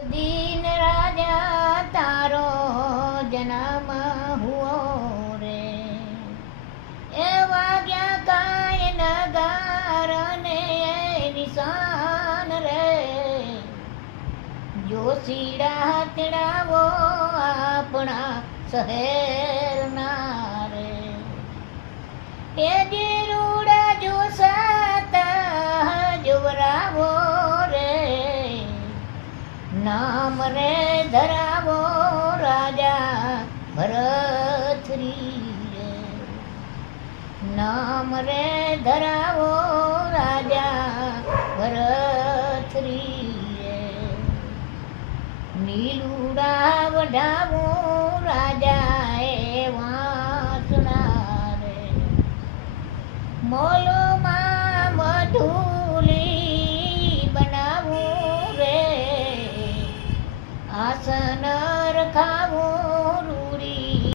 दीन राजा तारो जन्म हुओ रे, एवा क्या काय नगार ने निशान रे, जोशीड़ा तेड़ावो अपना शहर नारे, ए जीरूड़ा जो साता जुवरावो रे, नाम रे धरावो राजा भरतरी रे, नाम रे धरावो राजा भरतरी रे, नीलूड़ा वढावो राजा ए वासना रे, मोलो मां मधुली बनावो रे, आसन रखावो